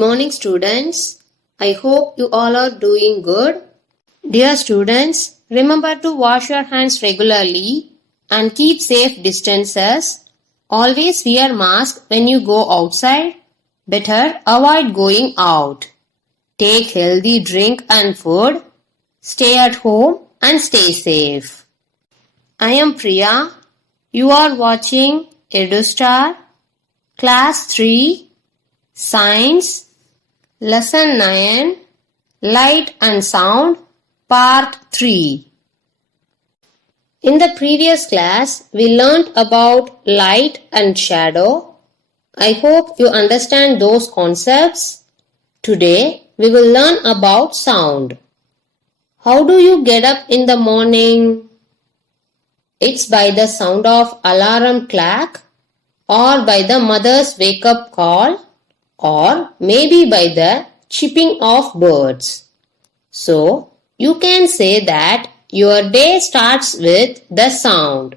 morning, students. I hope you all are doing good. Dear students, remember to wash your hands regularly and keep safe distances. Always wear mask when you go outside. Better avoid going out. Take healthy drink and food. Stay at home and stay safe. I am Priya. You are watching EduStar, Class 3, Science, Lesson 9, Light and Sound, Part 3. In the previous class, we learnt about light and shadow. I hope you understand those concepts. Today, we will learn about sound. How do you get up in the morning? It's by the sound of alarm clock, or by the mother's wake-up call, or maybe by the chirping of birds. So, you can say that your day starts with the sound.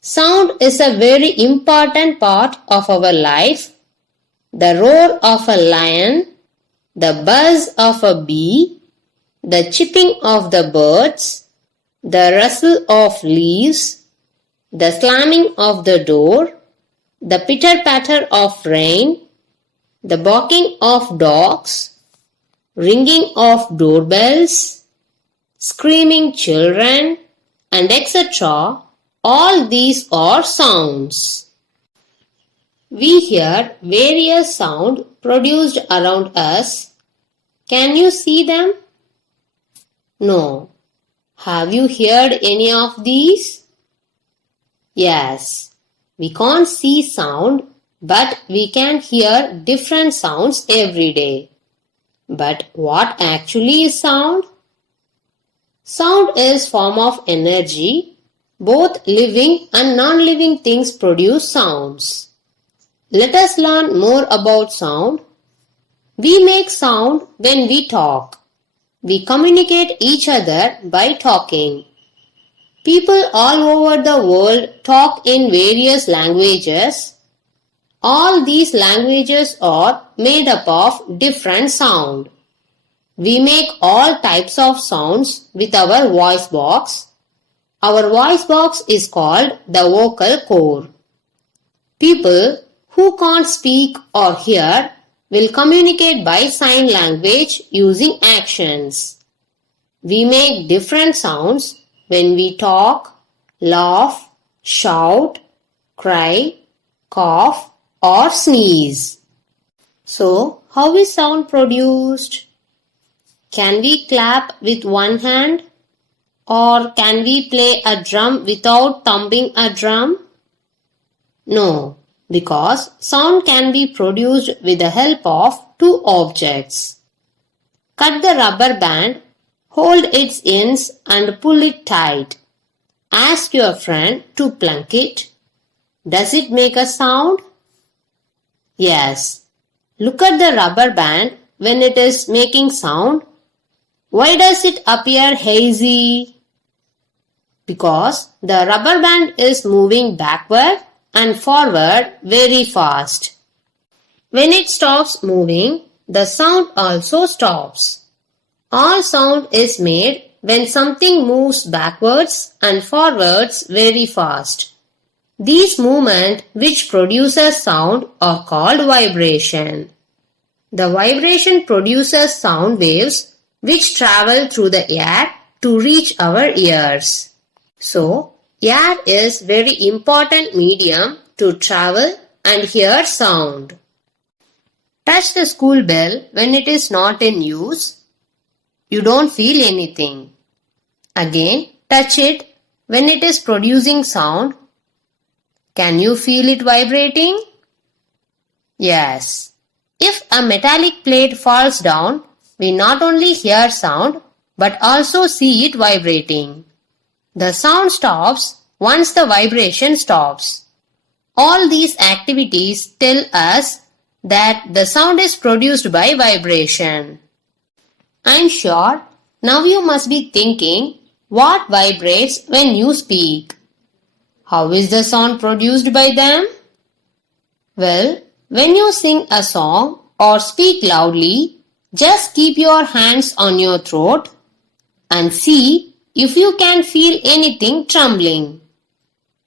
Sound is a very important part of our life. The roar of a lion, the buzz of a bee, the chirping of the birds, the rustle of leaves, the slamming of the door, the pitter-patter of rain, the barking of dogs, ringing of doorbells, screaming children, and etc. All these are sounds. We hear various sounds produced around us. Can you see them? No. Have you heard any of these? Yes. We can't see sound, but we can hear different sounds every day. But what actually is sound? Sound is form of energy. Both living and non-living things produce sounds. Let us learn more about sound. We make sound when we talk. We communicate each other by talking. People all over the world talk in various languages. All these languages are made up of different sound. We make all types of sounds with our voice box. Our voice box is called the vocal cord. People who can't speak or hear will communicate by sign language using actions. We make different sounds when we talk, laugh, shout, cry, cough, or sneeze. So, how is sound produced? Can we clap with one hand? Or can we play a drum without thumping a drum? No, because sound can be produced with the help of two objects. Cut the rubber band, hold its ends and pull it tight. Ask your friend to plunk it. Does it make a sound? Yes. Look at the rubber band when it is making sound. Why does it appear hazy? Because the rubber band is moving backward and forward very fast. When it stops moving, the sound also stops. All sound is made when something moves backwards and forwards very fast. These movements which produces sound are called vibration. The vibration produces sound waves which travel through the air to reach our ears. So, air is very important medium to travel and hear sound. Touch the school bell when it is not in use. You don't feel anything. Again, touch it when it is producing sound. Can you feel it vibrating? Yes. If a metallic plate falls down, we not only hear sound but also see it vibrating. The sound stops once the vibration stops. All these activities tell us that the sound is produced by vibration. I'm sure now you must be thinking, what vibrates when you speak? How is the sound produced by them? Well, when you sing a song or speak loudly, just keep your hands on your throat and see if you can feel anything trembling.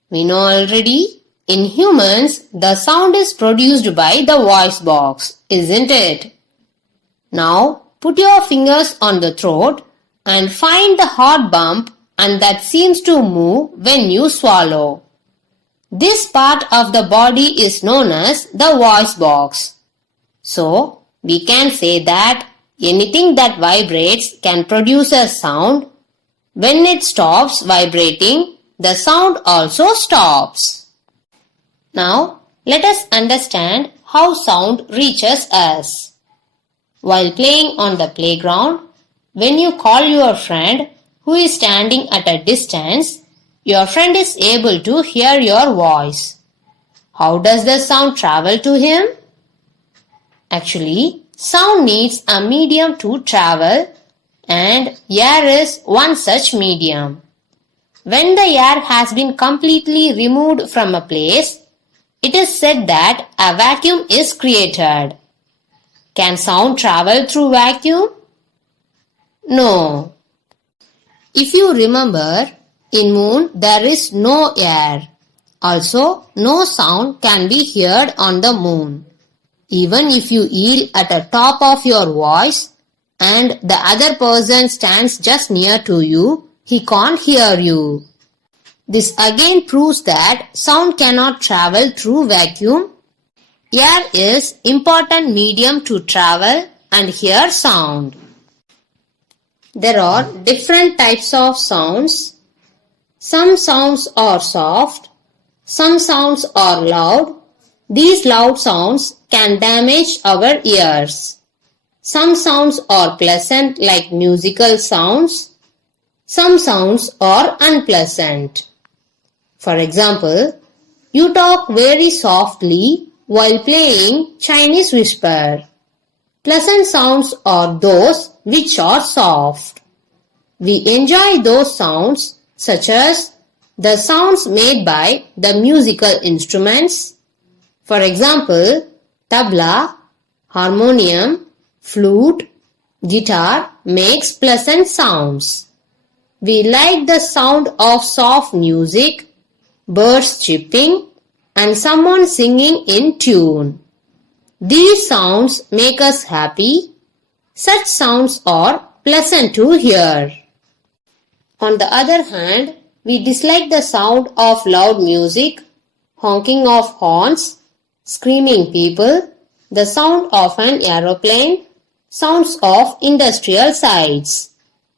We know already, in humans, the sound is produced by the voice box, isn't it? Now, put your fingers on the throat and find the heart bump and that seems to move when you swallow. This part of the body is known as the voice box. So, we can say that anything that vibrates can produce a sound. When it stops vibrating, the sound also stops. Now, let us understand how sound reaches us. While playing on the playground, when you call your friend who is standing at a distance, your friend is able to hear your voice. How does the sound travel to him? Actually, sound needs a medium to travel and air is one such medium. When the air has been completely removed from a place, it is said that a vacuum is created. Can sound travel through vacuum? No. If you remember, in moon there is no air. Also, no sound can be heard on the moon. Even if you yell at the top of your voice and the other person stands just near to you, he can't hear you. This again proves that sound cannot travel through vacuum. Air is important medium to travel and hear sound. There are different types of sounds. Some sounds are soft, some sounds are loud. These loud sounds can damage our ears. Some sounds are pleasant like musical sounds. Some sounds are unpleasant. For example, you talk very softly while playing Chinese whisper. Pleasant sounds are those which are soft. We enjoy those sounds such as the sounds made by the musical instruments. For example, tabla, harmonium, flute, guitar makes pleasant sounds. We like the sound of soft music, birds chirping, and someone singing in tune. These sounds make us happy. Such sounds are pleasant to hear. On the other hand, we dislike the sound of loud music, honking of horns, screaming people, the sound of an aeroplane, sounds of industrial sites.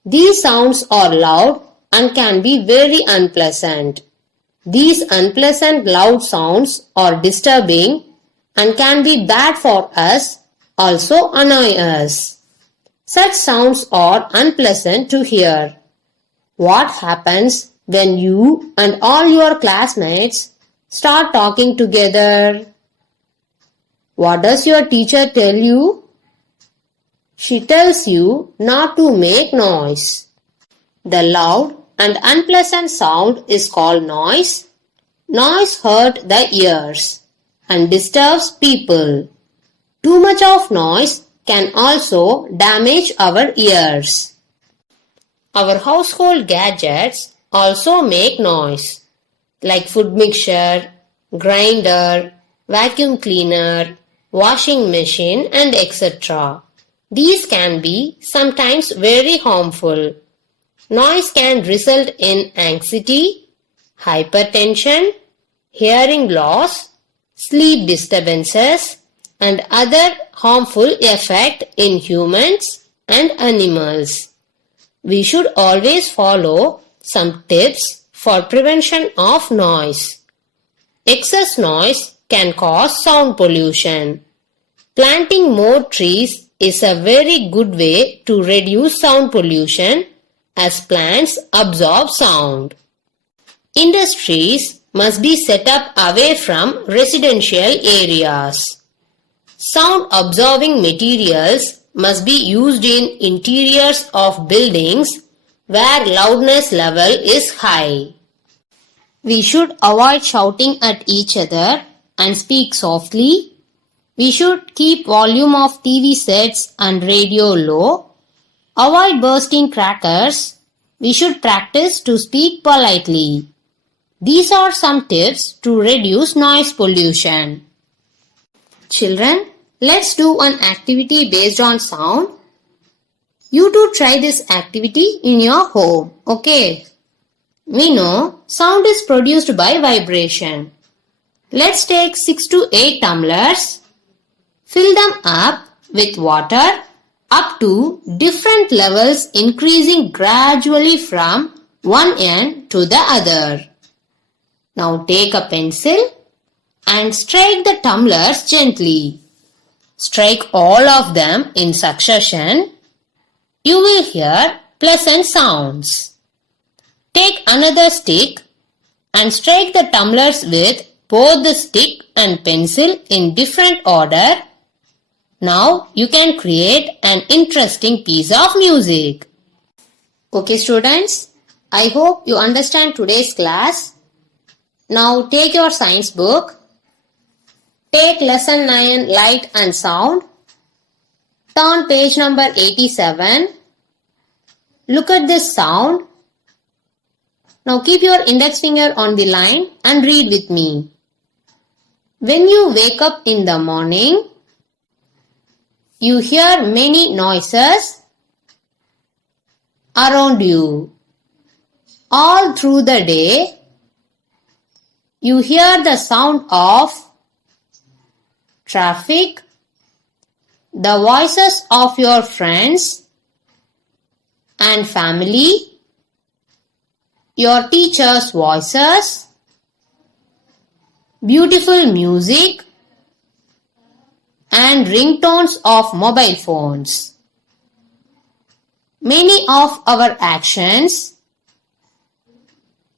These sounds are loud and can be very unpleasant. These unpleasant loud sounds are disturbing and can be bad for us, also annoy us. Such sounds are unpleasant to hear. What happens when you and all your classmates start talking together? What does your teacher tell you? She tells you not to make noise. The loud and unpleasant sound is called noise. Noise hurts the ears and disturbs people. Too much of noise can also damage our ears. Our household gadgets also make noise, like food mixer, grinder, vacuum cleaner, washing machine, and etc. These can be sometimes very harmful. Noise can result in anxiety, hypertension, hearing loss, sleep disturbances, and other harmful effects in humans and animals. We should always follow some tips for prevention of noise. Excess noise can cause sound pollution. Planting more trees is a very good way to reduce sound pollution as plants absorb sound. Industries must be set up away from residential areas. Sound absorbing materials must be used in interiors of buildings where loudness level is high. We should avoid shouting at each other and speak softly. We should keep volume of TV sets and radio low. Avoid bursting crackers. We should practice to speak politely. These are some tips to reduce noise pollution. Children, let's do an activity based on sound. You too try this activity in your home, okay? We know sound is produced by vibration. Let's take 6 to 8 tumblers. Fill them up with water up to different levels, increasing gradually from one end to the other. Now take a pencil and strike the tumblers gently. Strike all of them in succession. You will hear pleasant sounds. Take another stick and strike the tumblers with both the stick and pencil in different order. Now you can create an interesting piece of music. Okay students, I hope you understand today's class. Now take your science book. Take lesson 9 light and sound. Turn page number 87. Look at this sound. Now keep your index finger on the line and read with me. When you wake up in the morning, you hear many noises around you. All through the day, you hear the sound of traffic, the voices of your friends and family, your teachers' voices, beautiful music, and ringtones of mobile phones. Many of our actions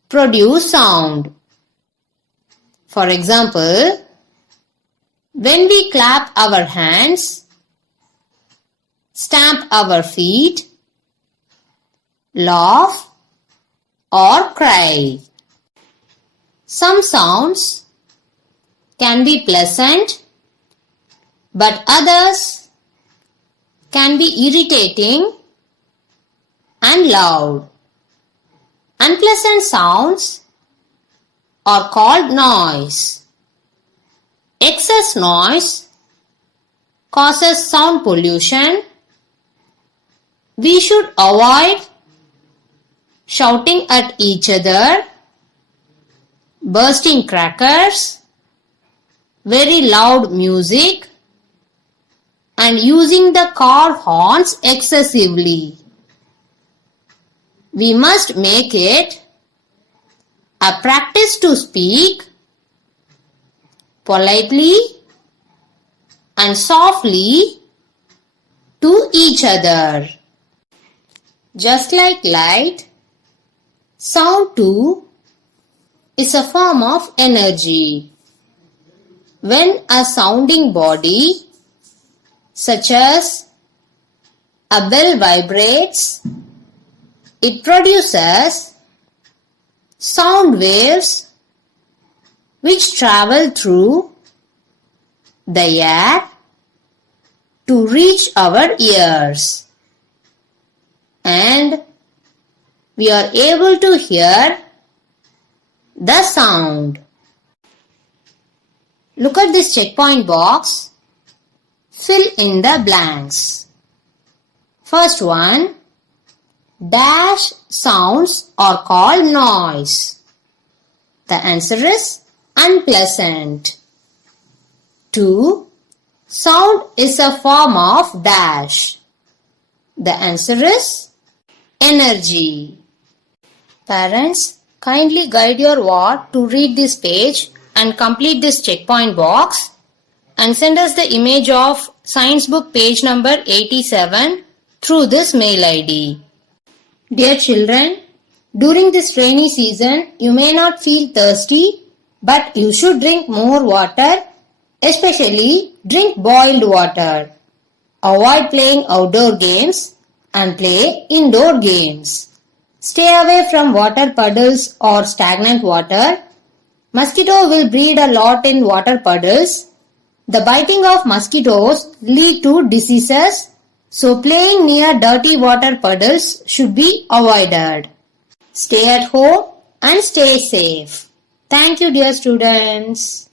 produce sound. For example, when we clap our hands, stamp our feet, laugh, or cry. Some sounds can be pleasant, but others can be irritating and loud. Unpleasant sounds are called noise. Excess noise causes sound pollution. We should avoid shouting at each other, bursting crackers, very loud music, and using the car horns excessively. We must make it a practice to speak politely and softly to each other. Just like light, sound too is a form of energy. When a sounding body, such as a bell, vibrates, it produces sound waves which travel through the air to reach our ears, and we are able to hear the sound. Look at this checkpoint box. Fill in the blanks. First one, dash sounds are called noise. The answer is unpleasant. 2. Sound is a form of dash. The answer is energy. Parents, kindly guide your ward to read this page and complete this checkpoint box and send us the image of science book page number 87 through this mail ID. Dear children, during this rainy season, you may not feel thirsty, but you should drink more water, especially drink boiled water. Avoid playing outdoor games and play indoor games. Stay away from water puddles or stagnant water. Mosquito will breed a lot in water puddles. The biting of mosquitoes lead to diseases, so playing near dirty water puddles should be avoided. Stay at home and stay safe. Thank you, dear students.